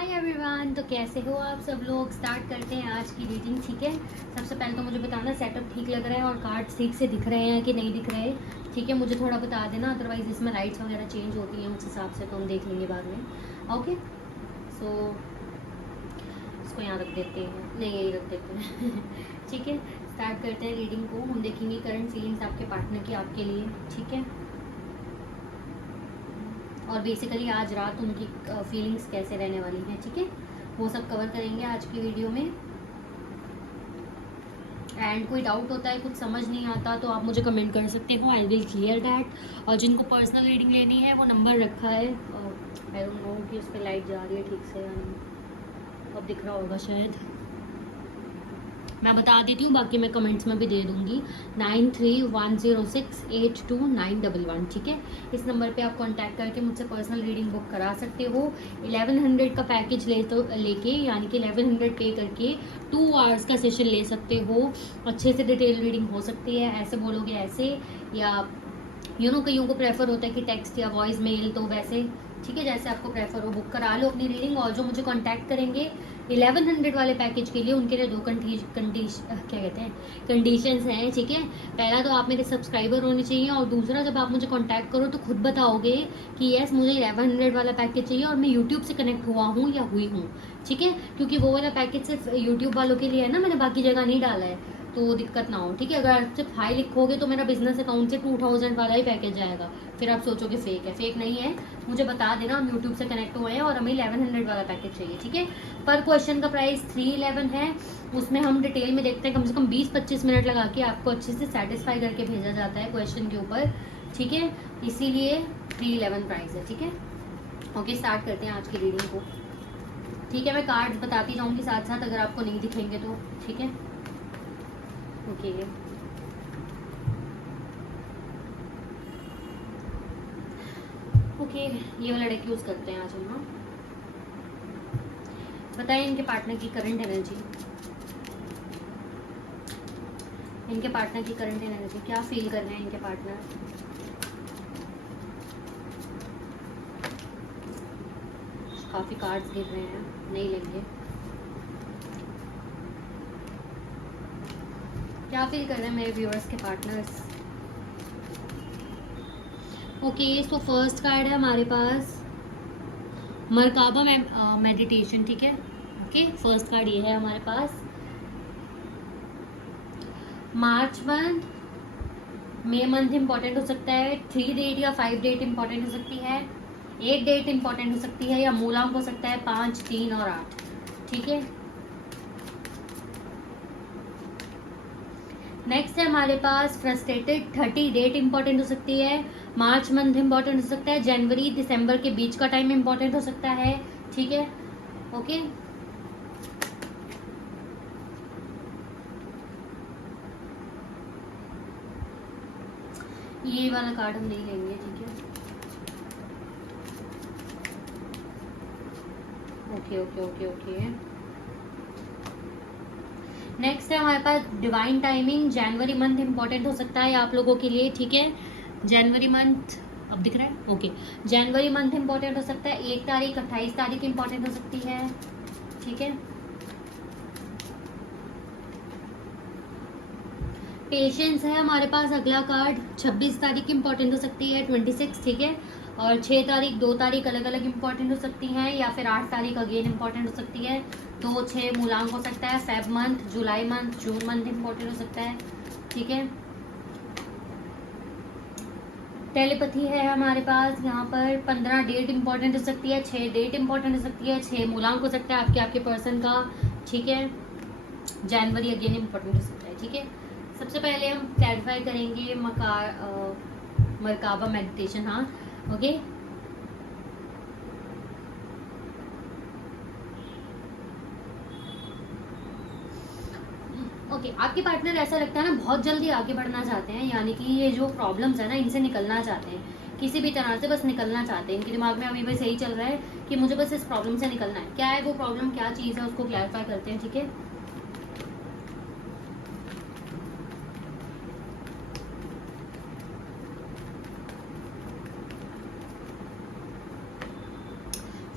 Hi everyone. तो कैसे हो आप सब लोग। स्टार्ट करते हैं आज की रीडिंग। ठीक है, सबसे पहले तो मुझे बताना सेटअप ठीक लग रहा है और कार्ड्स ठीक से दिख रहे हैं कि नहीं दिख रहे। ठीक है, मुझे थोड़ा बता देना, अदरवाइज इसमें लाइट्स वगैरह चेंज होती हैं उस हिसाब से, तो हम देख लेंगे बाद में। ओके, सो इसको यहाँ रख देते हैं, नहीं यही रख देते हैं। ठीक है, स्टार्ट करते हैं रीडिंग को। हम देखेंगे करंट फीलिंग्स आपके पार्टनर की आपके लिए। ठीक है, और बेसिकली आज रात उनकी फीलिंग्स कैसे रहने वाली हैं। ठीक है, वो सब कवर करेंगे आज की वीडियो में। एंड कोई डाउट होता है, कुछ समझ नहीं आता, तो आप मुझे कमेंट कर सकते हो, आई विल क्लियर दैट। और जिनको पर्सनल रीडिंग लेनी है वो नंबर रखा है, आई डोंट नो कि उस पर लाइट जा रही है ठीक से या नहीं, अब दिख रहा होगा शायद, मैं बता देती हूँ, बाकी मैं कमेंट्स में भी दे दूँगी। 9310682911। ठीक है, इस नंबर पे आप कांटेक्ट करके मुझसे पर्सनल रीडिंग बुक करा सकते हो। 1100 का पैकेज लेके यानी कि 1100 पे करके 2 आवर्स का सेशन ले सकते हो। अच्छे से डिटेल रीडिंग हो सकती है, ऐसे बोलोगे ऐसे, या कईयों को प्रेफर होता है कि टेक्स्ट या वॉइस मेल, तो वैसे ठीक है, जैसे आपको प्रेफर हो बुक करा लो अपनी रीडिंग। और जो मुझे कांटेक्ट करेंगे 1100 वाले पैकेज के लिए, उनके लिए 2 कंडीशंस हैं। ठीक है, पहला तो आप मेरे सब्सक्राइबर होने चाहिए, और दूसरा जब आप मुझे कांटेक्ट करो तो खुद बताओगे कि यस मुझे 1100 वाला पैकेज चाहिए और मैं यूट्यूब से कनेक्ट हुआ हूँ या हुई हूँ। ठीक है, क्योंकि वो वाला पैकेज सिर्फ यूट्यूब वालों के लिए है ना, मैंने बाकी जगह नहीं डाला है, तो दिक्कत ना हो। ठीक है, अगर आप सिर्फ हाई लिखोगे तो मेरा बिजनेस अकाउंट से 2000 वाला ही पैकेज आएगा, फिर आप सोचोगे फेक है। फेक नहीं है, मुझे बता देना हम यूट्यूब से कनेक्ट हुए हैं और हमें 1100 वाला पैकेज चाहिए। ठीक है, पर क्वेश्चन का प्राइस 311 है। उसमें हम डिटेल में देखते हैं, कम से कम 20-25 मिनट लगा के आपको अच्छे से सेटिस्फाई करके भेजा जाता है क्वेश्चन के ऊपर। ठीक है, इसीलिए 311 प्राइस है। ठीक है, ओके, स्टार्ट करते हैं आज की रीडिंग को। ठीक है, मैं कार्ड्स बताती जाऊंगी साथ साथ, अगर आपको नहीं दिखेंगे तो। ठीक है, ओके, ओके, ये वाला डेक यूज करते हैं आज हम। हाँ, बताइए इनके पार्टनर की करंट एनर्जी, इनके पार्टनर की करंट एनर्जी क्या फील कर रहे हैं इनके पार्टनर। काफी कार्ड्स गिर रहे हैं, नहीं लेंगे। क्या फील कर रहे हैं मेरे व्यूअर्स के पार्टनर्स। ओके, तो फर्स्ट कार्ड है हमारे पास मरकाबा मेडिटेशन। ठीक है, ओके, फर्स्ट कार्ड ये है हमारे पास। मार्च मंथ, मई मंथ इंपॉर्टेंट हो सकता है, 3 डेट या 5 डेट इंपॉर्टेंट हो सकती है, 8 डेट इंपॉर्टेंट हो सकती है, या मूलांक हो सकता है 5, 3 और 8। ठीक है, नेक्स्ट है हमारे पास फ्रस्ट्रेटेड, 30 डेट इंपॉर्टेंट हो सकती है, मार्च मंथ इंपॉर्टेंट हो सकता है, जनवरी दिसंबर के बीच का टाइम इंपॉर्टेंट हो सकता है। ठीक है, ओके, ये वाला कार्ड हम नहीं लेंगे। ठीक है, okay okay okay okay, next है हमारे पास डिवाइन टाइमिंग, जनवरी मंथ इंपॉर्टेंट हो सकता है आप लोगों के लिए। ठीक है, जनवरी मंथ अब दिख रहा है, ओके, जनवरी मंथ इंपॉर्टेंट हो सकता है, 1 तारीख 28 तारीख इंपॉर्टेंट हो सकती है। ठीक है, पेशेंस है हमारे पास अगला कार्ड, 26 तारीख इंपॉर्टेंट हो सकती है, 26। ठीक है, और 6 तारीख 2 तारीख अलग अलग इंपॉर्टेंट हो सकती हैं, या फिर 8 तारीख अगेन इंपॉर्टेंट हो सकती है। 2, 6 मूलांक हो सकता है, फेब मंथ, जुलाई मंथ, जून मंथ इंपॉर्टेंट हो सकता है। ठीक है, टेलीपैथी है हमारे पास यहाँ पर, 15 डेट इंपॉर्टेंट हो सकती है, 6 डेट इंपॉर्टेंट हो सकती है, 6 मूलांक हो सकता है आपके पर्सन का। ठीक है, जनवरी अगेन इंपॉर्टेंट हो सकता है। ठीक है, सबसे पहले हम क्लैरिफाई करेंगे मरकाबा मेडिटेशन। हाँ, ओके, ओके, आपके पार्टनर ऐसा लगता है ना बहुत जल्दी आगे बढ़ना चाहते हैं, यानी कि ये जो प्रॉब्लम्स है ना इनसे निकलना चाहते हैं, किसी भी तरह से बस निकलना चाहते हैं। इनके दिमाग में अभी बस यही चल रहा है कि मुझे बस इस प्रॉब्लम से निकलना है। क्या है वो प्रॉब्लम, क्या चीज़ है, उसको क्लैरिफाई करते हैं। ठीक है,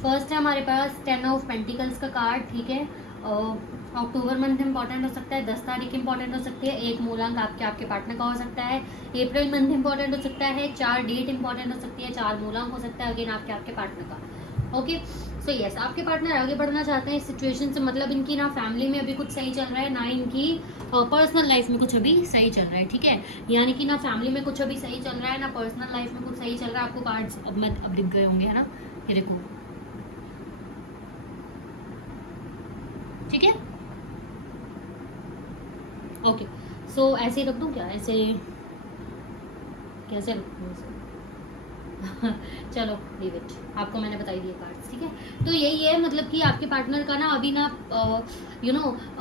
फर्स्ट है हमारे पास 10 ऑफ पेंटिकल्स का कार्ड, ठीक है। अक्टूबर मंथ इंपॉर्टेंट हो सकता है, 10 तारीख इंपॉर्टेंट हो सकती है, एक मूलांक आपके पार्टनर का हो सकता है। अप्रैल मंथ इंपॉर्टेंट हो सकता है, 4 डेट इंपॉर्टेंट हो सकती है, 4 मूलांक हो सकता है, अगेन आपके पार्टनर का। ओके, सो यस, आपके पार्टनर आगे बढ़ना चाहते हैं इस सिचुएशन से, मतलब इनकी ना फैमिली में अभी कुछ सही चल रहा है, ना इनकी पर्सनल लाइफ में कुछ अभी सही चल रहा है, ठीक है। यानी कि ना फैमिली में कुछ अभी सही चल रहा है, ना पर्सनल लाइफ में कुछ सही चल रहा है। आपको कार्ड्स अब दिख गए होंगे, है ना, ये देखो, ठीक है। ओके, सो ऐसे ही रख दूं क्या, ऐसे कैसे रख दूं इसे? चलो लीव इट, आपको मैंने बताई दिए कार्ड्स, ठीक है। तो यही है, मतलब कि आपके पार्टनर का ना अभी ना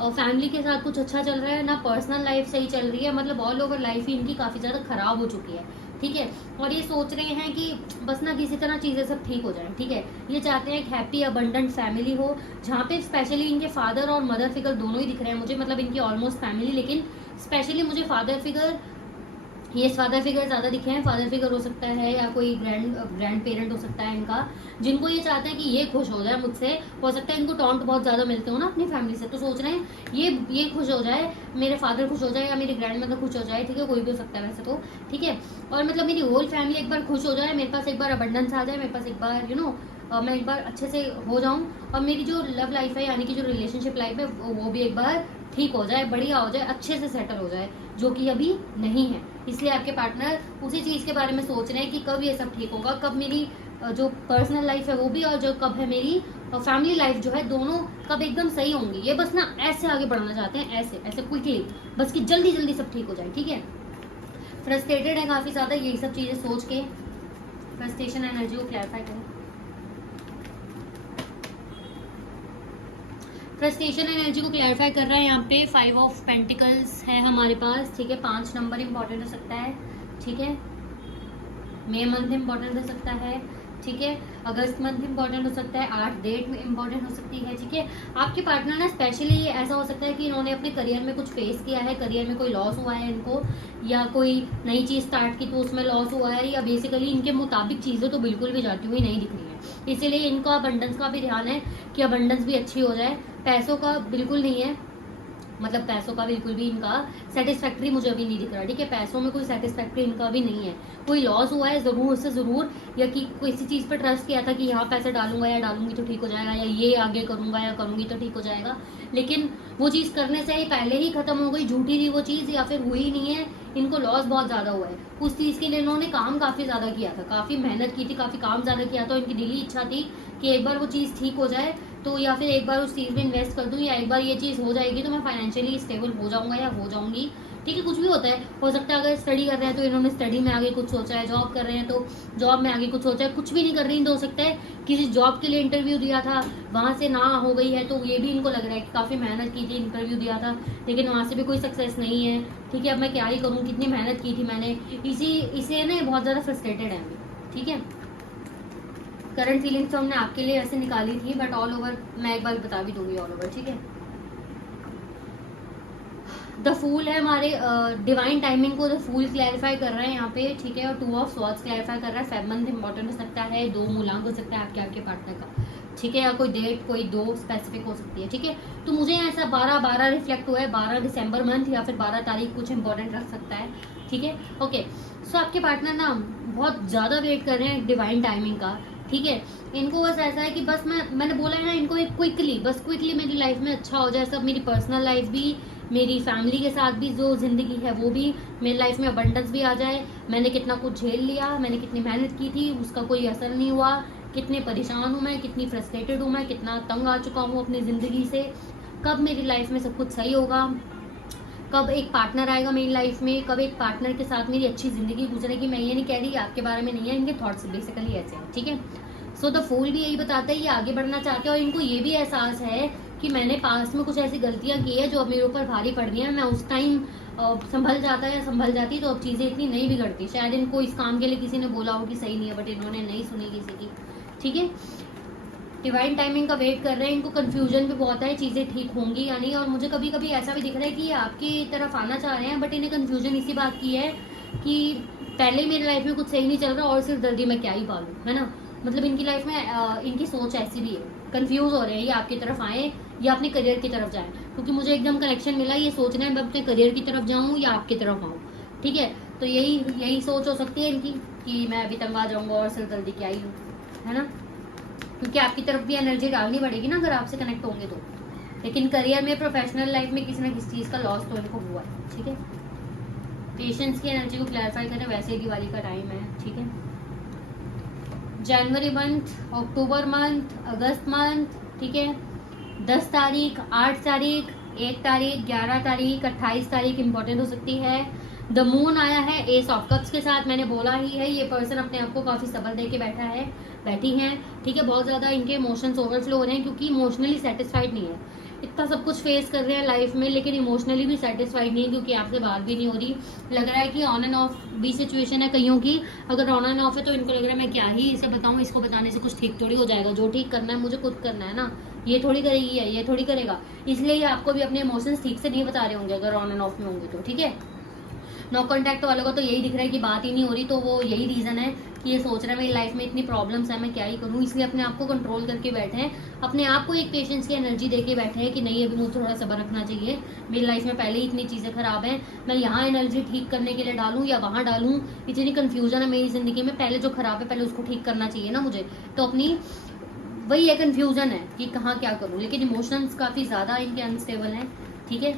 फैमिली के साथ कुछ अच्छा चल रहा है, ना पर्सनल लाइफ सही चल रही है, मतलब ऑल ओवर लाइफ ही इनकी काफ़ी ज़्यादा खराब हो चुकी है, ठीक है। और ये सोच रहे हैं कि बस ना किसी तरह चीज़ें सब ठीक हो जाए, ठीक है। ये चाहते हैं एक हैप्पी अबंडेंट फैमिली हो, जहाँ पे स्पेशली इनके फादर और मदर फिगर दोनों ही दिख रहे हैं मुझे, मतलब इनकी ऑलमोस्ट फैमिली, लेकिन स्पेशली मुझे फादर फिगर, ये फादर फिगर ज़्यादा दिखे हैं। फादर फिगर हो सकता है या कोई ग्रैंड पेरेंट हो सकता है इनका, जिनको ये चाहते हैं कि ये खुश हो जाए मुझसे। हो सकता है इनको टॉन्ट बहुत ज़्यादा मिलते हो ना अपनी फैमिली से, तो सोच रहे हैं ये खुश हो जाए, मेरे फादर खुश हो जाए या मेरी ग्रैंड मदर खुश हो जाए, ठीक है, कोई भी हो सकता है वैसे तो, ठीक है। और मतलब मेरी होल फैमिली एक बार खुश हो जाए, मेरे पास एक बार अबंडेंस आ जाए, मेरे पास एक बार मैं एक बार अच्छे से हो जाऊँ, और मेरी जो लव लाइफ है यानी कि जो रिलेशनशिप लाइफ है वो भी एक बार ठीक हो जाए, बढ़िया हो जाए, अच्छे से सेटल हो जाए, जो कि अभी नहीं है। इसलिए आपके पार्टनर उसी चीज़ के बारे में सोच रहे हैं कि कब ये सब ठीक होगा, कब मेरी जो पर्सनल लाइफ है वो भी, और जो कब है मेरी फैमिली लाइफ जो है, दोनों कब एकदम सही होंगी। ये बस ना ऐसे आगे बढ़ना चाहते हैं, ऐसे ऐसे क्विकली, बस कि जल्दी जल्दी सब ठीक हो जाए, ठीक है। फ्रस्ट्रेटेड है काफ़ी ज़्यादा, यही सब चीज़ें सोच के। फ्रस्ट्रेशन एनर्जी को क्लैरिफाई करें। फ्रस्ट्रेशन एनर्जी को क्लैरिफाई कर रहा है यहाँ पे 5 ऑफ पेंटिकल्स है हमारे पास, ठीक है। 5 नंबर इंपॉर्टेंट हो सकता है, ठीक है। मई मंथ इंपॉर्टेंट हो सकता है, ठीक है। अगस्त मंथ इंपॉर्टेंट हो सकता है, 8 डेट में इंपॉर्टेंट हो सकती है, ठीक है। आपके पार्टनर ना स्पेशली ऐसा हो सकता है कि इन्होंने अपने करियर में कुछ फेस किया है, करियर में कोई लॉस हुआ है इनको, या कोई नई चीज़ स्टार्ट की तो उसमें लॉस हुआ है, या बेसिकली इनके मुताबिक चीज़ें तो बिल्कुल भी जाती हुई नहीं दिख रही है। इसीलिए इनका अबंडेंस का भी ध्यान है कि अबंडेंस भी अच्छी हो जाए। पैसों का बिल्कुल नहीं है, मतलब पैसों का बिल्कुल भी इनका सेटिस्फैक्ट्री मुझे अभी नहीं दिख रहा, ठीक है। पैसों में कोई सेटिस्फैक्ट्री इनका अभी नहीं है। कोई लॉस हुआ है ज़रूर उससे ज़रूर, या कि किसी चीज़ पर ट्रस्ट किया था कि यहाँ पैसे डालूंगा या डालूंगी तो ठीक हो जाएगा, या ये आगे करूंगा या करूंगी तो ठीक हो जाएगा, लेकिन वो चीज़ करने से ही पहले ही खत्म हो गई, झूठी थी वो चीज़, या फिर हुई नहीं है। इनको लॉस बहुत ज़्यादा हुआ है। उस चीज़ के लिए इन्होंने काम काफ़ी ज़्यादा किया था, काफ़ी मेहनत की थी, काफ़ी काम ज़्यादा किया था। इनकी दिली इच्छा थी कि एक बार वो चीज़ ठीक हो जाए तो, या फिर एक बार उस चीज़ में इन्वेस्ट कर दूं, या एक बार ये चीज़ हो जाएगी तो मैं फाइनेंशियली स्टेबल हो जाऊंगा या हो जाऊंगी, ठीक है। कुछ भी होता है, हो सकता है अगर स्टडी कर रहे हैं तो इन्होंने स्टडी में आगे कुछ सोचा है, जॉब कर रहे हैं तो जॉब में आगे कुछ सोचा है, कुछ भी नहीं कर रही हैं तो हो सकता है किसी जॉब के लिए इंटरव्यू दिया था, वहाँ से ना हो गई है, तो ये भी इनको लग रहा है कि काफ़ी मेहनत की थी, इंटरव्यू दिया था लेकिन वहाँ से भी कोई सक्सेस नहीं है, ठीक है। अब मैं क्या ही करूँ, कितनी मेहनत की थी मैंने, इसे ना बहुत ज़्यादा फ्रस्ट्रेटेड है अभी, ठीक है। करंट फीलिंग्स तो हमने आपके लिए ऐसे निकाली थी, बट ऑल ओवर मैं एक बार बता भी दूंगी ऑल ओवर, ठीक है। द फूल है हमारे डिवाइन टाइमिंग को द फूल क्लैरिफाई कर रहे हैं यहाँ पे, ठीक है। और 2 ऑफ स्वॉर्ड्स क्लैरिफाई कर रहा है। 7 मंथ इंपॉर्टेंट हो सकता है, 2 मूलांक हो सकता है आपके पार्टनर का, ठीक है, या कोई डेट कोई 2 स्पेसिफिक हो सकती है, ठीक है। तो मुझे ऐसा 12-12 रिफ्लेक्ट हुआ है, 12 दिसंबर मंथ या फिर 12 तारीख कुछ इंपॉर्टेंट रख सकता है, ठीक है। ओके, सो आपके पार्टनर ना बहुत ज़्यादा वेट कर रहे हैं डिवाइन टाइमिंग का, ठीक है। इनको बस ऐसा है कि बस मैंने बोला है ना, इनको एक क्विकली मेरी लाइफ में अच्छा हो जाए सब, मेरी पर्सनल लाइफ भी, मेरी फैमिली के साथ भी जो ज़िंदगी है वो भी, मेरी लाइफ में अबंडेंस भी आ जाए। मैंने कितना कुछ झेल लिया, मैंने कितनी मेहनत की थी, उसका कोई असर नहीं हुआ, कितने परेशान हूँ मैं, कितनी फ्रस्ट्रेटेड हूँ मैं, कितना तंग आ चुका हूँ अपनी ज़िंदगी से। कब मेरी लाइफ में सब कुछ सही होगा, कब एक पार्टनर आएगा मेरी लाइफ में, कब एक पार्टनर के साथ मेरी अच्छी ज़िंदगी गुजरेगी। मैं ये नहीं कह रही आपके बारे में नहीं है, इनके थॉट्स बेसिकली ऐसे हैं, ठीक है। सो द फूल भी यही बताता है, ये आगे बढ़ना चाहते हैं, और इनको ये भी एहसास है कि मैंने पास्ट में कुछ ऐसी गलतियां की है जो अब मेरे ऊपर भारी पड़ रही हैं। मैं उस टाइम संभल जाता या संभल जाती तो अब चीज़ें इतनी नहीं बिगड़ती। शायद इनको इस काम के लिए किसी ने बोला हो कि सही नहीं है, बट इन्होंने नहीं सुनी किसी की, ठीक है। डिवाइन टाइमिंग का वेट कर रहे हैं, इनको कंफ्यूजन भी बहुत है चीज़ें ठीक होंगी या नहीं। और मुझे कभी कभी ऐसा भी दिख रहा है कि ये आपकी तरफ आना चाह रहे हैं, बट इन्हें कंफ्यूजन इसी बात की है कि पहले ही मेरी लाइफ में कुछ सही नहीं चल रहा और सिर्फ जल्दी मैं क्या ही पालूँ, है ना। मतलब इनकी लाइफ में इनकी सोच ऐसी भी है, कंफ्यूज हो रहे हैं ये आपकी तरफ आए या अपने करियर की तरफ जाए, क्योंकि मुझे एकदम कनेक्शन मिला, ये सोच रहे हैं मैं अपने करियर की तरफ जाऊं या आपकी तरफ आऊं। ठीक है, तो यही यही सोच हो सकती है इनकी कि मैं अभी तंग आ जाऊंगा और सिर्फ जल्दी क्या ही हूँ, है ना, क्योंकि आपकी तरफ भी एनर्जी डालनी पड़ेगी ना अगर आपसे कनेक्ट होंगे तो। लेकिन करियर में, प्रोफेशनल लाइफ में किसी ना किसी चीज़ का लॉस तो इनको हुआ है। ठीक है, पेशेंस की एनर्जी को क्लैरिफाई करें, वैसे दिवाली का टाइम है। ठीक है, जनवरी मंथ, अक्टूबर मंथ, अगस्त मंथ, ठीक है, 10 तारीख, 8 तारीख, 1 तारीख, 11 तारीख, 28 तारीख इंपॉर्टेंट हो सकती है। द मून आया है एस ऑफ कप्स के साथ, मैंने बोला ही है ये पर्सन अपने आप को काफी सबल दे के बैठा है, बैठी हैं। ठीक है, बहुत ज्यादा इनके इमोशंस ओवरफ्लो हो रहे हैं क्योंकि इमोशनली सेटिस्फाइड नहीं है, इतना सब कुछ फेस कर रहे हैं लाइफ में लेकिन इमोशनली भी सेटिस्फाइड नहीं है, क्योंकि आपसे बात भी नहीं हो रही। लग रहा है कि ऑन एंड ऑफ भी सिचुएशन है कईयों की। अगर ऑन एंड ऑफ है तो इनको लग रहा है मैं क्या ही इसे बताऊं, इसको बताने से कुछ ठीक थोड़ी हो जाएगा, जो ठीक करना है मुझे खुद करना है ना, ये थोड़ी करेगी है, ये थोड़ी करेगा। इसलिए ये आपको भी अपने इमोशंस ठीक से नहीं बता रहे होंगे अगर ऑन एंड ऑफ में होंगे तो। ठीक है, नो कॉन्टैक्ट वालों का तो यही दिख रहा है कि बात ही नहीं हो रही, तो वो यही रीजन है कि ये सोच रहा है मेरी लाइफ में इतनी प्रॉब्लम्स है, मैं क्या ही करूँ, इसलिए अपने आप को कंट्रोल करके बैठे हैं, अपने आप को एक पेशेंस की एनर्जी देके बैठे हैं कि नहीं अभी मुझे थोड़ा सब्र रखना चाहिए, मेरी लाइफ में पहले ही इतनी चीज़ें खराब हैं, मैं यहाँ एनर्जी ठीक करने के लिए डालूँ या वहाँ डालूँ, इतनी कन्फ्यूजन है मेरी जिंदगी में, पहले जो खराब है पहले उसको ठीक करना चाहिए ना मुझे, तो अपनी वही है कन्फ्यूजन है कि कहाँ क्या करूँ। लेकिन इमोशंस काफ़ी ज़्यादा इनके अनस्टेबल हैं। ठीक है,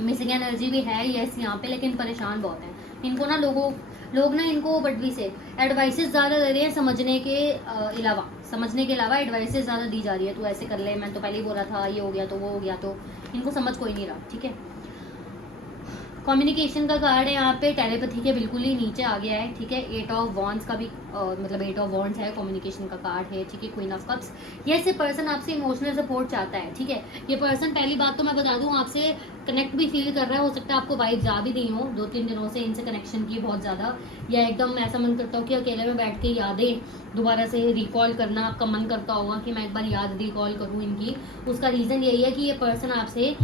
मिसिंग एनर्जी भी है यस यहाँ पे, लेकिन परेशान बहुत हैं इनको ना, लोग ना इनको बटवी से एडवाइसेस ज़्यादा दे रहे हैं, समझने के अलावा एडवाइसेस ज़्यादा दी जा रही है, तू ऐसे कर ले, मैं तो पहले ही बोला था, ये हो गया तो वो हो गया, तो इनको समझ कोई नहीं रहा। ठीक है, कम्युनिकेशन का कार्ड है यहाँ पे, टेलीपैथी के बिल्कुल ही नीचे आ गया है। ठीक है, 8 ऑफ वॉन्ड्स का भी मतलब 8 ऑफ वॉन्ड्स है, कम्युनिकेशन का कार्ड है। ठीक है, क्वीन ऑफ कप्स, ये पर्सन आपसे इमोशनल सपोर्ट चाहता है। ठीक है, ये पर्सन पहली बात तो मैं बता दूं आपसे कनेक्ट भी फील कर रहा है, हो सकता है आपको वाइब जा भी नहीं हो 2-3 दिनों से इनसे कनेक्शन की बहुत ज़्यादा, या एकदम ऐसा मन करता हो कि अकेले में बैठ के यादें दोबारा से रिकॉल करना आपका मन करता होगा कि मैं एक बार याद रिकॉल करूँ इनकी। उसका रीज़न यही है कि ये पर्सन आपसे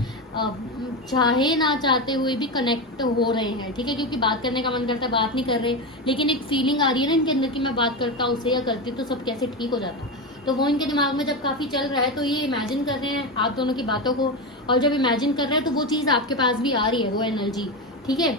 चाहे ना चाहते हुए भी कनेक्ट हो रहे हैं। ठीक है, क्योंकि बात करने का मन करता है, बात नहीं कर रहे, लेकिन एक फीलिंग आ रही है ना इनके अंदर कि मैं बात करता उससे या करती तो सब कैसे ठीक हो जाता, तो वो इनके दिमाग में जब काफ़ी चल रहा है तो ये इमेजिन कर रहे हैं आप दोनों की बातों को, और जब इमेजिन कर रहे हैं तो वो चीज़ आपके पास भी आ रही है, वो एनर्जी। ठीक है,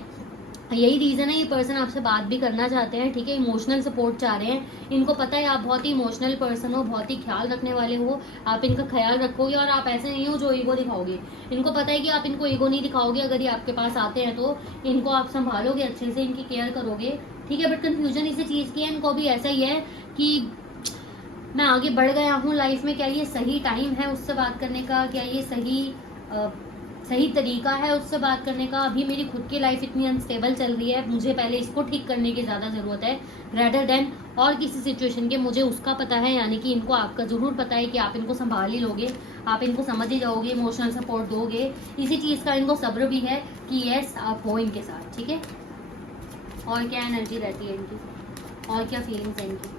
यही रीज़न है ये पर्सन आपसे बात भी करना चाहते हैं। ठीक है, इमोशनल सपोर्ट चाह रहे हैं, इनको पता है आप बहुत ही इमोशनल पर्सन हो, बहुत ही ख्याल रखने वाले हो, आप इनका ख्याल रखोगे और आप ऐसे नहीं हो जो ईगो दिखाओगे। इनको पता है कि आप इनको ईगो नहीं दिखाओगे, अगर ये आपके पास आते हैं तो इनको आप संभालोगे अच्छे से, इनकी केयर करोगे। ठीक है, बट कन्फ्यूजन इसी चीज़ की है, इनको भी ऐसा ही है कि मैं आगे बढ़ गया हूँ लाइफ में, क्या ये सही टाइम है उससे बात करने का, क्या ये सही तरीका है उससे बात करने का, अभी मेरी खुद की लाइफ इतनी अनस्टेबल चल रही है, मुझे पहले इसको ठीक करने की ज़्यादा ज़रूरत है रेदर देन और किसी सिचुएशन के, मुझे उसका पता है, यानी कि इनको आपका ज़रूर पता है कि आप इनको संभाल ही लोगे, आप इनको समझ ही जाओगे, इमोशनल सपोर्ट दोगे, इसी चीज़ का इनको सब्र भी है कि यस आप हो इनके साथ। ठीक है, और क्या एनर्जी रहती है इनकी, और क्या फीलिंग्स है इनकी।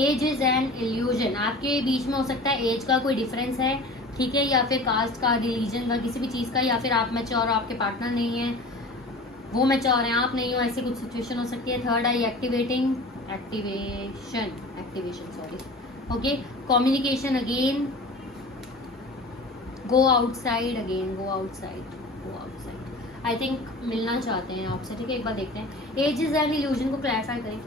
एज इज एन इल्यूजन, आपके बीच में हो सकता है एज का कोई डिफरेंस है। ठीक है, या फिर कास्ट का, रिलीजन का, किसी भी चीज़ का, या फिर आप मैच्योर हो, आपके पार्टनर नहीं है, वो मैच्योर है, आप नहीं हो, ऐसी कुछ सिचुएशन हो सकती है। Third I activation sorry. Okay, communication again, go outside, I think मिलना चाहते हैं आपसे। ठीक है, एक बार देखते हैं एज इज एन इल्यूजन को क्लैरिफाई करें।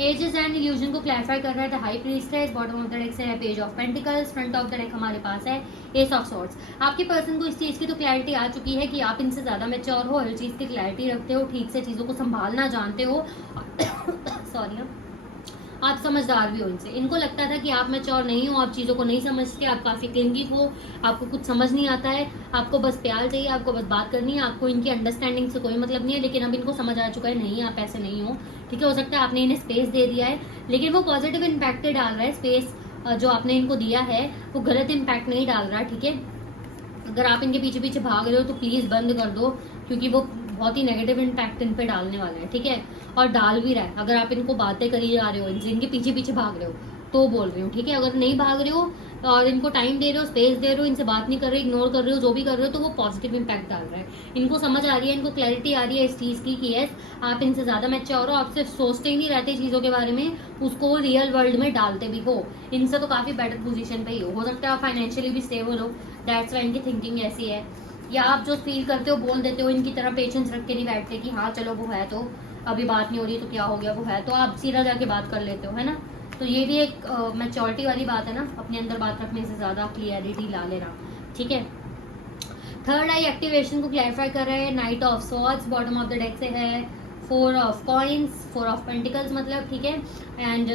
एजेस एंड इल्यूजन को क्लैरिफाई कर रहा है the high priestess, bottom of the deck से है page of pentacles, front of the deck हमारे पास है एस ऑफ सॉर्ड्स। आपके पर्सन को इस चीज़ की तो क्लैरिटी आ चुकी है कि आप इनसे ज़्यादा मैच्योर हो, हर चीज़ की क्लैरिटी रखते हो, ठीक से चीज़ों को संभालना जानते हो सॉरी, आप समझदार भी हो इनसे। इनको लगता था कि आप मैच्योर नहीं हो, आप चीज़ों को नहीं समझते, आप काफ़ी क्लिंगी हो, आपको कुछ समझ नहीं आता है, आपको बस प्यार चाहिए, आपको बस बात करनी है, आपको इनकी अंडरस्टैंडिंग से कोई मतलब नहीं है। लेकिन अब इनको समझ आ चुका है नहीं आप ऐसे नहीं हो। ठीक है, हो सकता है आपने इन्हें स्पेस दे दिया है, लेकिन वो पॉजिटिव इम्पैक्ट डाल रहा है। स्पेस जो आपने इनको दिया है वो गलत इम्पैक्ट नहीं डाल रहा। ठीक है, अगर आप इनके पीछे पीछे भाग रहे हो तो प्लीज़ बंद कर दो, क्योंकि वो बहुत ही नेगेटिव इम्पैक्ट इन पे डालने वाला है। ठीक है, और डाल भी रहा है। अगर आप इनको बातें करी जा रहे हो, इनके पीछे पीछे भाग रहे हो तो बोल रही हूँ। ठीक है, अगर नहीं भाग रहे हो और इनको टाइम दे रहे हो, स्पेस दे रहे हो, इनसे बात नहीं कर रहे, इग्नोर कर रहे हो, जो भी कर रहे हो, तो वो पॉजिटिव इंपैक्ट डाल रहा है। इनको समझ आ रही है, इनको क्लैरिटी आ रही है इस चीज़ की कि यस आप इनसे ज़्यादा मैच्योर हो, आप सिर्फ सोचते ही नहीं रहते चीज़ों के बारे में, उसको रियल वर्ल्ड में डालते भी हो। इनसे तो काफ़ी बेटर पोजीशन पे ही हो सकता है आप फाइनेंशियली भी स्टेबल हो, दैट्स वाई इनकी थिंकिंग ऐसी है। या आप जो फील करते हो बोल देते हो, इनकी तरह पेशेंस रख के नहीं बैठते कि हाँ चलो वो है तो अभी बात नहीं हो रही तो क्या हो गया, वो है तो आप सीधा जाके बात कर लेते हो, है ना। तो ये भी एक मैच्योरिटी वाली बात है ना, अपने अंदर बात रखने से ज़्यादा क्लियरिटी ला लेना, ठीक है। थर्ड आई एक्टिवेशन को क्लैरिफाई कर रहे हैं, night of swords bottom of the deck से है, 4 ऑफ कॉइन्स, 4 ऑफ पेंटिकल्स मतलब, ठीक है, एंड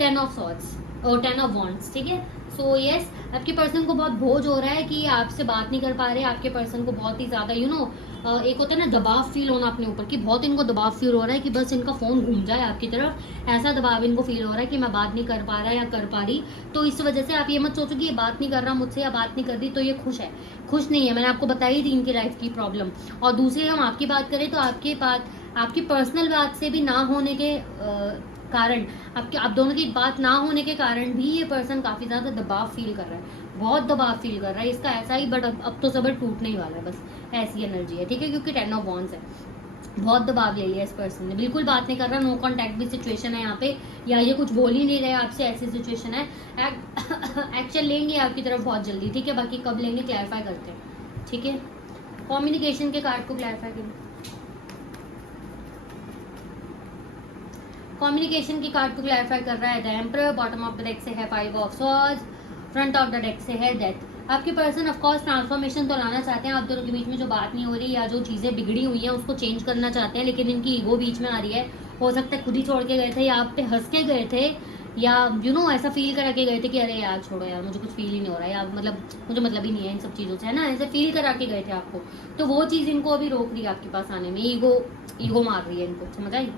10 ऑफ सॉर्ड्स और 10 ऑफ वॉन्ड्स, ठीक है। सो यस आपके पर्सन को बहुत बोझ हो रहा है कि आपसे बात नहीं कर पा रहे, आपके पर्सन को बहुत ही ज़्यादा एक होता है ना दबाव फील होना अपने ऊपर, कि बहुत इनको दबाव फील हो रहा है कि बस इनका फ़ोन घूम जाए आपकी तरफ, ऐसा दबाव इनको फील हो रहा है कि मैं बात नहीं कर पा रहा या कर पा रही। तो इस वजह से आप ये मत सोचो कि ये बात नहीं कर रहा मुझसे या बात नहीं कर रही तो ये खुश है, खुश नहीं है। मैंने आपको बताई थी इनकी लाइफ की प्रॉब्लम। और दूसरी हम आपकी बात करें तो आपकी पर्सनल बात से भी ना होने के कारण, आप दोनों की बात ना होने के कारण भी ये पर्सन काफ़ी ज़्यादा दबाव फील कर रहा है, बहुत दबाव फील कर रहा है इसका ऐसा ही। बट अब तो सबर टूटने ही वाला है, बस ऐसी एनर्जी है, ठीक है, क्योंकि 10 ऑफ वॉन्ड्स है। बहुत दबाव ले लिया इस पर्सन ने, बिल्कुल बात नहीं कर रहा, नो कॉन्टैक्ट भी सिचुएशन है यहाँ पे, या ये कुछ बोल ही नहीं रहे आपसे, ऐसी सिचुएशन है। एक्शन लेंगे आपकी तरफ बहुत जल्दी, ठीक है, बाकी कब लेंगे क्लैरिफाई करते हैं, ठीक है। कम्युनिकेशन के कार्ड को क्लैरिफाई करें। कम्युनिकेशन की कार्ड को क्लैरिफाई कर रहा है the emperor, bottom of the deck से है 5 of swords, front of the deck से है डेथ। आपके पर्सन ऑफ कोर्स ट्रांसफॉर्मेशन तो लाना चाहते हैं, आप दोनों के बीच में जो बात नहीं हो रही या जो चीज़ें बिगड़ी हुई हैं उसको चेंज करना चाहते हैं, लेकिन इनकी ईगो बीच में आ रही है। हो सकता है खुद ही छोड़ के गए थे, या आप पे हंस के गए थे, या ऐसा फील करा के गए थे कि अरे यार छोड़ो यार मुझे कुछ फील ही नहीं हो रहा है, या मुझे मतलब ही नहीं है इन सब चीज़ों से, है ना, ऐसे फील करा के गए थे आपको। तो वो चीज़ इनको अभी रोक रही है आपके पास आने में, ईगो मार रही है इनको, समझ आई।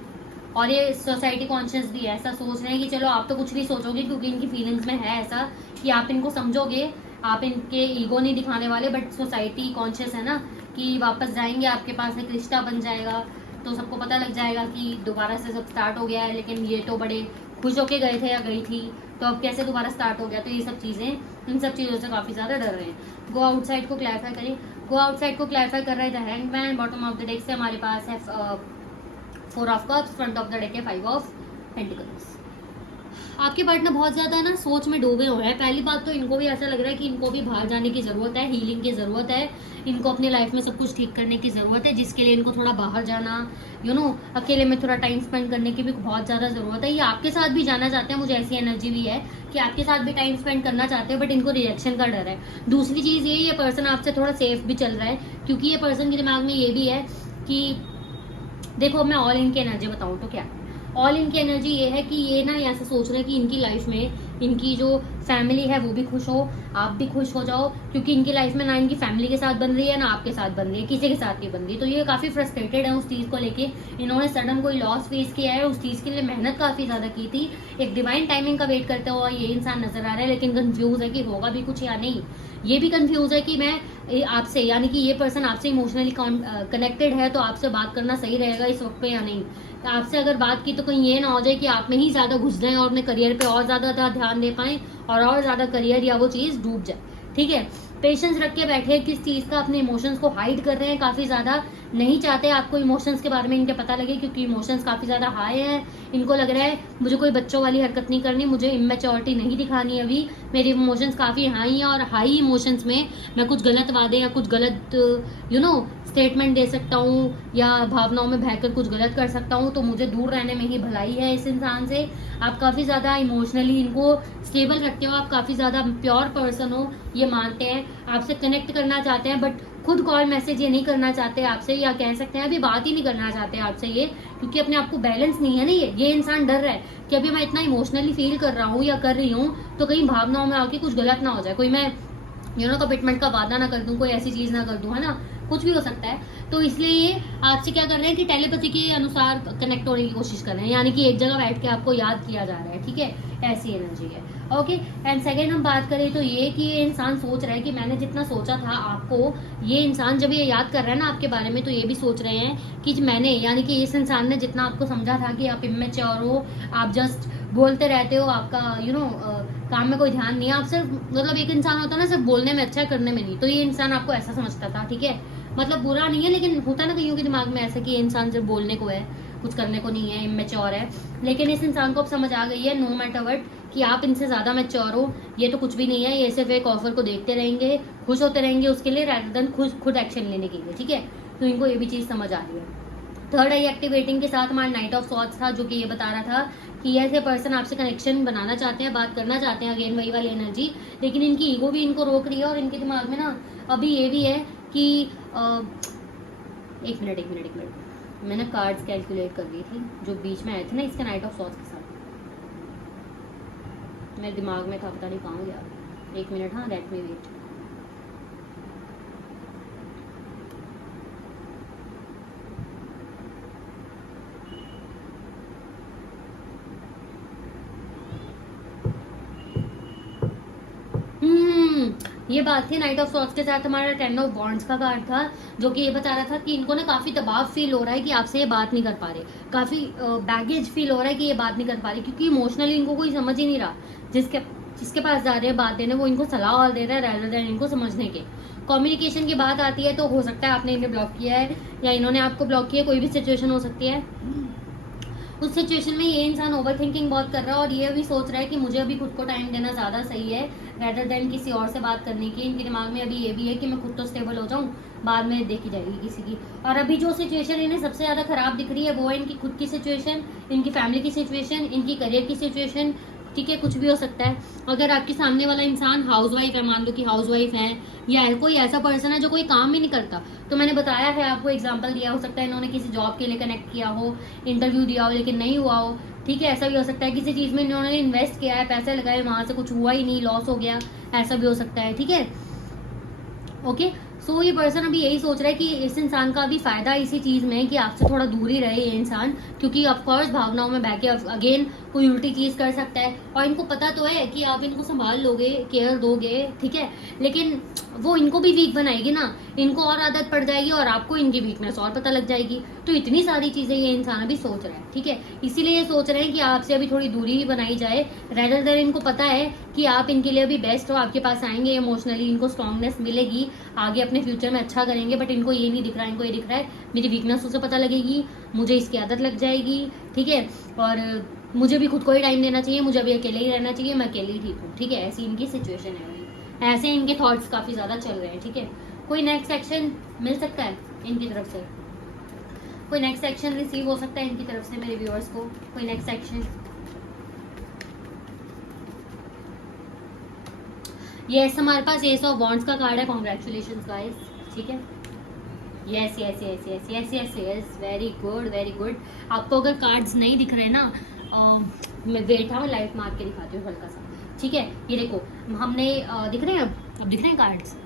और ये सोसाइटी कॉन्शियस भी है, ऐसा सोच रहे हैं कि चलो आप तो कुछ नहीं सोचोगे, क्योंकि इनकी फीलिंग्स में है ऐसा कि आप इनको समझोगे, आप इनके ईगो नहीं दिखाने वाले, बट सोसाइटी कॉन्शियस है ना कि वापस जाएंगे आपके पास, एक रिश्ता बन जाएगा तो सबको पता लग जाएगा कि दोबारा से सब स्टार्ट हो गया है। लेकिन ये तो बड़े खुश होके गए थे या गई थी, तो अब कैसे दोबारा स्टार्ट हो गया। तो ये सब चीज़ें, इन सब चीज़ों से काफ़ी ज़्यादा डर रहे हैं। गो आउटसाइड को क्लैरिफाई करें। गो आउटसाइड को क्लैरिफाई कर रहा है the hangman, bottom of the deck से हमारे पास है 4 of cups, front of the deck है 5 ऑफ पेंटिकल्स। आपके पार्टनर बहुत ज़्यादा ना सोच में डूबे हुए हैं। पहली बात तो इनको भी ऐसा लग रहा है कि इनको भी बाहर जाने की ज़रूरत है, हीलिंग की ज़रूरत है, इनको अपनी लाइफ में सब कुछ ठीक करने की ज़रूरत है, जिसके लिए इनको थोड़ा बाहर जाना, अकेले में थोड़ा टाइम स्पेंड करने की भी बहुत ज़्यादा ज़रूरत है। ये आपके साथ भी जाना चाहते हैं, मुझे ऐसी एनर्जी भी है कि आपके साथ भी टाइम स्पेंड करना चाहते हैं, बट इनको रिजेक्शन का डर है। दूसरी चीज़ ये पर्सन आपसे थोड़ा सेफ भी चल रहा है, क्योंकि ये पर्सन के दिमाग में ये भी है कि देखो मैं ऑल इन की एनर्जी बताऊँ तो क्या, ऑल इन की एनर्जी ये है कि ये ना ऐसा सोच रहे हैं कि इनकी लाइफ में इनकी जो फैमिली है वो भी खुश हो, आप भी खुश हो जाओ, क्योंकि इनकी लाइफ में ना इनकी फैमिली के साथ बन रही है, ना आपके साथ बन रही है, किसी के साथ नहीं बन रही। तो ये काफ़ी फ्रस्ट्रेटेड है उस चीज़ को लेके। इन्होंने सडन कोई लॉस फेस किया है, उस चीज़ के लिए मेहनत काफ़ी ज़्यादा की थी, एक डिवाइन टाइमिंग का वेट करते हुआ ये इंसान नजर आ रहा है, लेकिन कंफ्यूज है कि होगा भी कुछ या नहीं। ये भी कंफ्यूज है कि मैं आपसे, यानी कि ये पर्सन आपसे इमोशनली कनेक्टेड है, तो आपसे बात करना सही रहेगा इस वक्त पे या नहीं। आपसे अगर बात की तो कहीं ये ना हो जाए कि आप में ही ज़्यादा घुस जाएं और अपने करियर पे और ज़्यादा ध्यान दे पाएं और ज़्यादा करियर या वो चीज़ डूब जाए, ठीक है। पेशेंस रख के बैठे, किस चीज़ का अपने इमोशंस को हाइड कर रहे हैं, काफ़ी ज़्यादा नहीं चाहते आपको इमोशंस के बारे में इनके पता लगे, क्योंकि इमोशंस काफ़ी ज़्यादा हाई है। इनको लग रहा है मुझे कोई बच्चों वाली हरकत नहीं करनी, मुझे इमेच्योरिटी नहीं दिखानी अभी, मेरे इमोशंस काफ़ी हाई हैं, और हाई इमोशंस में मैं कुछ गलत वादे या कुछ गलत स्टेटमेंट दे सकता हूँ, या भावनाओं में बहकर कुछ गलत कर सकता हूँ, तो मुझे दूर रहने में ही भलाई है इस इंसान से। आप काफ़ी ज़्यादा इमोशनली इनको स्टेबल रखते हो, आप काफ़ी ज़्यादा प्योर पर्सन हो, ये मानते हैं, आपसे कनेक्ट करना चाहते हैं, बट खुद कॉल मैसेज ये नहीं करना चाहते आपसे, या कह सकते हैं अभी बात ही नहीं करना चाहते आपसे ये, क्योंकि अपने आप को बैलेंस नहीं है ना। ये इंसान डर रहा है कि अभी मैं इतना इमोशनली फील कर रहा हूँ या कर रही हूँ, तो कहीं भावनाओं में आके कुछ गलत ना हो जाए, कोई मैं कमिटमेंट का वादा ना कर दूं, कोई ऐसी चीज़ ना कर दूं, है ना, कुछ भी हो सकता है। तो इसलिए ये आपसे क्या कर रहे हैं कि टेलीपैथी के अनुसार कनेक्ट होने की कोशिश कर रहे हैं, यानी कि एक जगह बैठ के आपको याद किया जा रहा है, ठीक है, ऐसी एनर्जी है। ओके, एंड सेकेंड हम बात करें तो ये कि ये इंसान सोच रहा है कि मैंने जितना सोचा था आपको, ये इंसान जब ये याद कर रहा है ना आपके बारे में, तो ये भी सोच रहे हैं कि मैंने, यानी कि इस इंसान ने जितना आपको समझा था कि आप इमेच्योर हो, आप जस्ट बोलते रहते हो, आपका काम में कोई ध्यान नहीं है, आप सिर्फ, मतलब एक इंसान होता है ना सिर्फ बोलने में अच्छा है, करने में नहीं, तो ये इंसान आपको ऐसा समझता था, ठीक है। मतलब बुरा नहीं है, लेकिन होता ना कईयों के दिमाग में ऐसा कि ये इंसान सिर्फ बोलने को है, कुछ करने को नहीं है, इमेच्योर है। लेकिन इस इंसान को अब समझ आ गई है, नो मैटर व्हाट, कि आप इनसे ज्यादा मैच्योर हो, ये तो कुछ भी नहीं है, ये सिर्फ एक ऑफर को देखते रहेंगे, खुश होते रहेंगे उसके लिए, rather than खुद एक्शन लेने के लिए, ठीक है। तो इनको ये भी चीज समझ आ रही है। थर्ड आई एक्टिवेटिंग के साथ हमारा नाइट ऑफ सॉर्ड्स था, जो कि ये बता रहा था कि ऐसे पर्सन आपसे कनेक्शन बनाना चाहते हैं, बात करना चाहते हैं, अगेन वही वाली एनर्जी, लेकिन इनकी ईगो भी इनको रोक रही है, और इनके दिमाग में ना अभी ये भी है कि एक मिनट मैंने कार्ड्स कैलकुलेट कर ली थी जो बीच में आए थे ना इसके नाइट ऑफ सॉर्ड्स के साथ, मेरे दिमाग में था, पता नहीं कहाँ गया, एक मिनट, हाँ, लेट मी वेट। ये बात थी नाइट ऑफ सॉर्ड्स के साथ हमारा 10 ऑफ वॉन्ड्स का कार्ड था, जो कि ये बता रहा था कि इनको ना काफी दबाव फील हो रहा है कि आपसे ये बात नहीं कर पा रहे, काफी बैगेज फील हो रहा है कि ये बात नहीं कर पा रहे, क्योंकि इमोशनली इनको कोई समझ ही नहीं रहा, जिसके पास जा रहे हैं बात देने, वो इनको सलाह और दे रहा है rather than इनको समझने के। कम्युनिकेशन की बात आती है तो हो सकता है आपने इन्हें ब्लॉक किया है या इन्होंने आपको ब्लॉक किया है, कोई भी सिचुएशन हो सकती है। उस सिचुएशन में ये इंसान ओवर थिंकिंग बहुत कर रहा है, और ये भी सोच रहा है कि मुझे अभी खुद को टाइम देना ज्यादा सही है रेदर देन किसी और से बात करने की। इनके दिमाग में अभी ये भी है कि मैं खुद तो स्टेबल हो जाऊं, बाद में देखी जाएगी किसी की। और अभी जो सिचुएशन इन्हें सबसे ज्यादा खराब दिख रही है वो है इनकी खुद की सिचुएशन, इनकी फैमिली की सिचुएशन, इनकी करियर की सिचुएशन, ठीक है, कुछ भी हो सकता है। अगर आपके सामने वाला इंसान हाउसवाइफ है, मान लो कि हाउसवाइफ है, या कोई ऐसा पर्सन है जो कोई काम ही नहीं करता, तो मैंने बताया है आपको, एग्जांपल दिया, हो सकता है इन्होंने किसी जॉब के लिए कनेक्ट किया हो, इंटरव्यू दिया हो लेकिन नहीं हुआ हो, ठीक है, ऐसा भी हो सकता है। किसी चीज में इन्होंने इन्वेस्ट किया है, पैसे लगाए, वहां से कुछ हुआ ही नहीं, लॉस हो गया, ऐसा भी हो सकता है, ठीक है। ओके, सो ये पर्सन अभी यही सोच रहा है कि इस इंसान का अभी फायदा इसी चीज में है कि आपसे थोड़ा दूर ही रहे ये इंसान, क्योंकि ऑफकोर्स भावनाओं में बह के अगेन कोई उल्टी चीज कर सकता है, और इनको पता तो है कि आप इनको संभाल लोगे, केयर दोगे, ठीक है, लेकिन वो इनको भी वीक बनाएगी ना, इनको और आदत पड़ जाएगी और आपको इनकी वीकनेस और पता लग जाएगी। तो इतनी सारी चीजें ये इंसान अभी सोच रहा है, ठीक है, इसीलिए ये सोच रहे हैं कि आपसे अभी थोड़ी दूरी ही बनाई जाए, रेदर देन इनको पता है कि आप इनके लिए अभी बेस्ट हो, आपके पास आएंगे, इमोशनली इनको स्ट्रांगनेस मिलेगी, आगे अपने फ्यूचर में अच्छा करेंगे, बट इनको ये नहीं दिख रहा, इनको ये दिख रहा है मेरी वीकनेस उसे पता लगेगी, मुझे इसकी आदत लग जाएगी, ठीक है, और मुझे भी खुद को ही टाइम देना चाहिए, मुझे अभी अकेले ही रहना चाहिए, मैं अकेले ही ठीक हूँ, ठीक है, ऐसी इनकी सिचुएशन है अभी, ऐसे इनके थॉट्स काफी ज्यादा चल रहे हैं, ठीक है। कोई नेक्स्ट एक्शन मिल सकता है इनकी तरफ से, कोई नेक्स्ट एक्शन रिसीव हो सकता है इनकी तरफ से मेरे व्यूअर्स को, कोई नेक्स्ट एक्शन। यस, हमारे पास एस ऑफ वॉन्ड्स का कार्ड है, कॉन्ग्रेचुलेशंस गाइस, ठीक है, yes yes yes yes yes yes yes, very good very good. आपको अगर कार्ड्स नहीं दिख रहे ना, मैं वेट मैं लाइट मार के दिखाती हूँ हल्का सा, ठीक है, ये देखो हमने दिख रहे हैं, अब दिख रहे हैं कार्ड्स,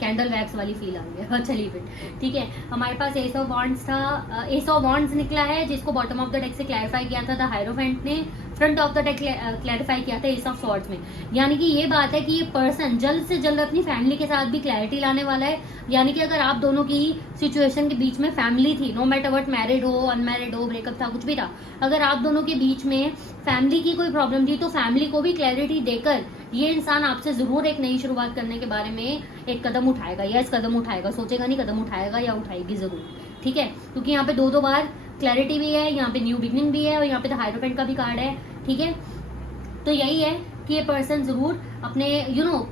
कैंडल वैक्स वाली फील आ रही है, चलिए फिर ठीक है। हमारे पास एस ऑफ वॉन्ड्स था, एस ऑफ वॉन्ड्स निकला है, जिसको बॉटम ऑफ द डेक से क्लैरिफाई किया था द हायरोफेंट ने, front of the deck clarify किया था एस ऑफ सॉर्ड्स में। यानी कि ये बात है कि ये पर्सन जल्द से जल्द अपनी फैमिली के साथ भी क्लैरिटी लाने वाला है। यानी कि अगर आप दोनों की सिचुएशन के बीच में फैमिली थी, नो मैटर व्हाट, मैरिड हो, अनमैरिड हो, ब्रेकअप था, कुछ भी था, अगर आप दोनों के बीच में फैमिली की कोई प्रॉब्लम थी, तो फैमिली को भी क्लैरिटी देकर ये इंसान आपसे जरूर एक नई शुरुआत करने के बारे में एक कदम उठाएगा, या इस कदम उठाएगा, सोचेगा नहीं, कदम उठाएगा या उठाएगी जरूर, ठीक है, क्योंकि यहाँ पे दो बार क्लैरिटी भी है, यहाँ पे न्यू बिगनिंग भी है, और यहाँ पे द हायरोफेंट का भी कार्ड है, ठीक है। तो यही है कि ये पर्सन जरूर अपने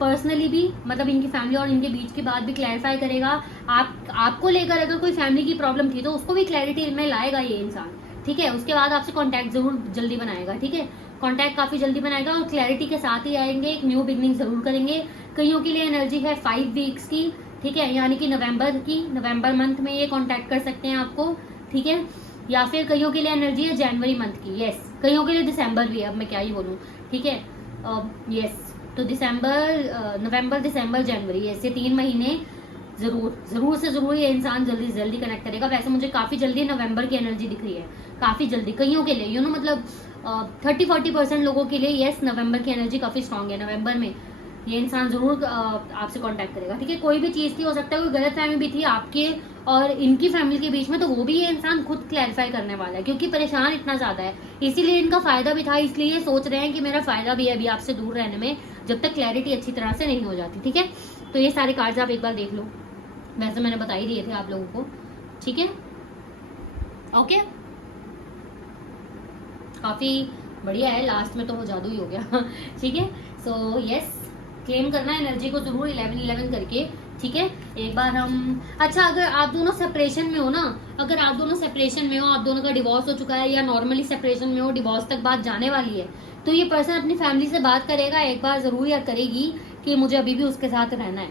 पर्सनली भी, मतलब इनकी फैमिली और इनके बीच की बात भी क्लैरिफाई करेगा। आपको लेकर अगर कोई फैमिली की प्रॉब्लम थी तो उसको भी क्लैरिटी में लाएगा ये इंसान, ठीक है। उसके बाद आपसे कॉन्टैक्ट जरूर जल्दी बनाएगा, ठीक है, कॉन्टैक्ट काफी जल्दी बनाएगा और क्लैरिटी के साथ ही आएंगे, एक न्यू बिगनिंग जरूर करेंगे। कईयों के लिए एनर्जी है 5 वीक्स की, ठीक है, यानी कि नवंबर मंथ में ये कॉन्टैक्ट कर सकते हैं आपको, ठीक है, या फिर कईयों के लिए एनर्जी है जनवरी मंथ की, यस, कईयों के लिए दिसंबर भी है, अब मैं क्या ही बोलूँ, ठीक है, यस, तो नवंबर दिसंबर जनवरी, ऐसे 3 महीने जरूर जरूर से जरूर ये इंसान जल्दी से जल्दी कनेक्ट करेगा। वैसे मुझे काफी जल्दी नवंबर की एनर्जी दिख रही है, काफी जल्दी कईयों के लिए, यू नो मतलब 30-40% लोगों के लिए यस नवंबर की एनर्जी काफी स्ट्रांग है। नवंबर में ये इंसान जरूर आपसे कांटेक्ट करेगा, ठीक है। कोई भी चीज थी, हो सकता है कोई गलत फहमी भी थी आपके और इनकी फैमिली के बीच में, तो वो भी ये इंसान खुद क्लैरिफाई करने वाला है, क्योंकि परेशान इतना ज्यादा है, इसीलिए इनका फायदा भी था, इसलिए ये सोच रहे हैं कि मेरा फायदा भी है अभी आपसे दूर रहने में, जब तक क्लैरिटी अच्छी तरह से नहीं हो जाती, ठीक है। तो ये सारे कार्ड्स आप एक बार देख लो, वैसे मैंने बता ही दिए थे आप लोगों को, ठीक है। ओके, काफी बढ़िया है, लास्ट में तो वो जादू ही हो गया ठीक है। सो यस, क्लेम करना एनर्जी को जरूर 11-11 करके, ठीक है। एक बार हम, अच्छा अगर आप दोनों सेपरेशन में हो ना, अगर आप दोनों सेपरेशन में हो, आप दोनों का डिवोर्स हो चुका है या नॉर्मली सेपरेशन में हो, डिवोर्स तक बात जाने वाली है, तो ये पर्सन अपनी फैमिली से बात करेगा एक बार जरूर या करेगी कि मुझे अभी भी उसके साथ रहना है,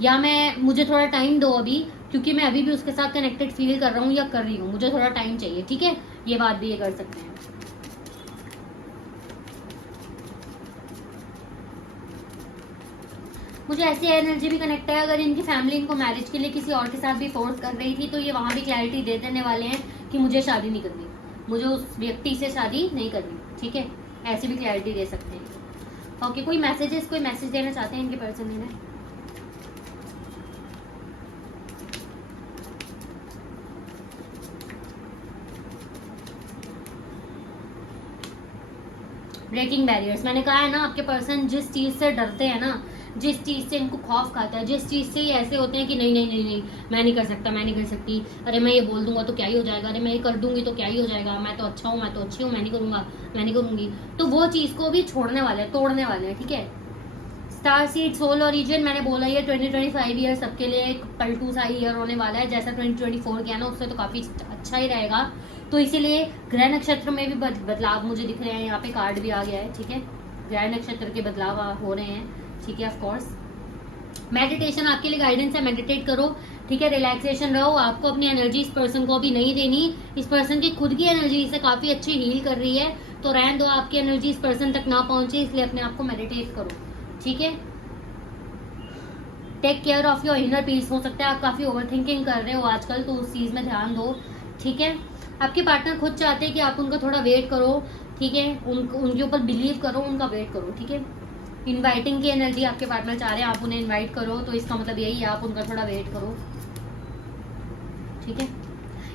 या मुझे थोड़ा टाइम दो अभी, क्योंकि मैं अभी भी उसके साथ कनेक्टेड फील कर रहा हूँ या कर रही हूँ, मुझे थोड़ा टाइम चाहिए, ठीक है। ये बात भी ये कर सकते हैं। मुझे ऐसी एनर्जी भी कनेक्ट है, अगर इनकी फैमिली इनको मैरिज के लिए किसी और के साथ भी फोर्स कर रही थी, तो ये वहां भी क्लैरिटी दे देने वाले हैं कि मुझे शादी नहीं करनी, मुझे उस व्यक्ति से शादी नहीं करनी, ठीक है। ऐसी भी क्लैरिटी दे सकते हैं। ओके, कोई मैसेज देना चाहते हैं इनके पर्सन ने? ब्रेकिंग बैरियर्स, मैंने कहा है ना, आपके पर्सन जिस चीज से डरते हैं ना, जिस चीज से इनको खौफ खाता है, जिस चीज से ये ऐसे होते हैं कि नहीं नहीं नहीं नहीं, मैं नहीं कर सकता, मैं नहीं कर सकती, अरे मैं ये बोल दूंगा तो क्या ही हो जाएगा, अरे मैं ये कर दूंगी तो क्या ही हो जाएगा, मैं तो अच्छा हूँ, मैं तो अच्छी हूँ, मैं नहीं करूंगा, मैं नहीं करूंगी, तो वो चीज को भी छोड़ने वाले हैं, तोड़ने वाले हैं, ठीक है। स्टार सीड सोल ओरिजिन, मैंने बोला ये 2025 ईयर सबके लिए एक पलटू सा ईयर होने वाला है, जैसा 2024 किया ना, उससे तो काफी अच्छा ही रहेगा। तो इसीलिए ग्रह नक्षत्र में भी बदलाव मुझे दिख रहे हैं, यहाँ पे कार्ड भी आ गया है, ठीक है। ग्रह नक्षत्र के बदलाव हो रहे हैं, ठीक है। ऑफ कोर्स मेडिटेशन आपके लिए गाइडेंस है, मेडिटेट करो, ठीक है। रिलैक्सेशन रहो, आपको अपनी एनर्जी इस पर्सन को अभी नहीं देनी, इस पर्सन की खुद की एनर्जी इसे काफी अच्छी हील कर रही है, तो रहने दो, आपकी एनर्जी इस पर्सन तक ना पहुंचे, इसलिए अपने आप को मेडिटेट करो, ठीक है। Take care of your inner peace, हो सकता है आप काफी ओवर थिंकिंग कर रहे हो आजकल, तो उस चीज में ध्यान दो, ठीक है। आपके पार्टनर खुद चाहते हैं कि आप उनका थोड़ा वेट करो, ठीक है, उनके ऊपर बिलीव करो, उनका वेट करो, ठीक है। इनवाइटिंग की एनर्जी आपके पार्टनर चाह रहे हैं, आप उन्हें इनवाइट करो, तो इसका मतलब यही है आप उनका थोड़ा वेट करो, ठीक है।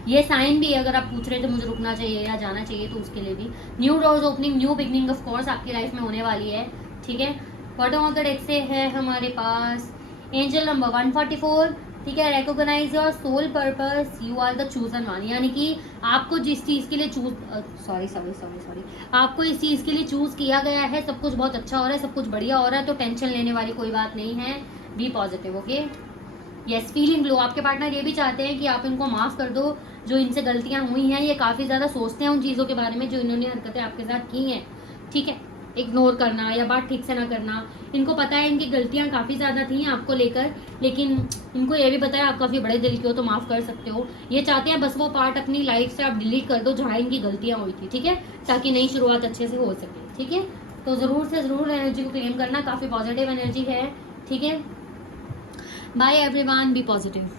ये साइन भी है, अगर आप पूछ रहे थे मुझे रुकना चाहिए या जाना चाहिए, तो उसके लिए भी new doors opening, new beginning of course आपकी लाइफ में होने वाली है, ठीक है। बॉटम ऑफ द डेक से है हमारे पास एंजल नंबर 144, ठीक है। Recognise your soul purpose, you are the chosen one, यानी कि आपको जिस चीज के लिए सॉरी आपको इस चीज के लिए चूज किया गया है, सब कुछ बहुत अच्छा हो रहा है, सब कुछ बढ़िया हो रहा है, तो टेंशन लेने वाली कोई बात नहीं है, be positive, okay. Yes, feeling low, आपके पार्टनर ये भी चाहते हैं कि आप इनको माफ कर दो, जो इनसे गलतियां हुई हैं, ये काफी ज्यादा सोचते हैं उन चीजों के बारे में जो इन्होंने हरकतें आपके साथ की हैं, ठीक है। इग्नोर करना या बात ठीक से ना करना, इनको पता है इनकी गलतियां काफी ज्यादा थी आपको लेकर, लेकिन इनको ये भी पता है आप काफी बड़े दिल के हो, तो माफ कर सकते हो। ये चाहते हैं बस वो पार्ट अपनी लाइफ से आप डिलीट कर दो जहाँ इनकी गलतियां हुई थी, ठीक है, ताकि नई शुरुआत अच्छे से हो सके, ठीक है। तो जरूर से जरूर एनर्जी को क्लेम करना, काफी पॉजिटिव एनर्जी है, ठीक है। Bye everyone, be positive.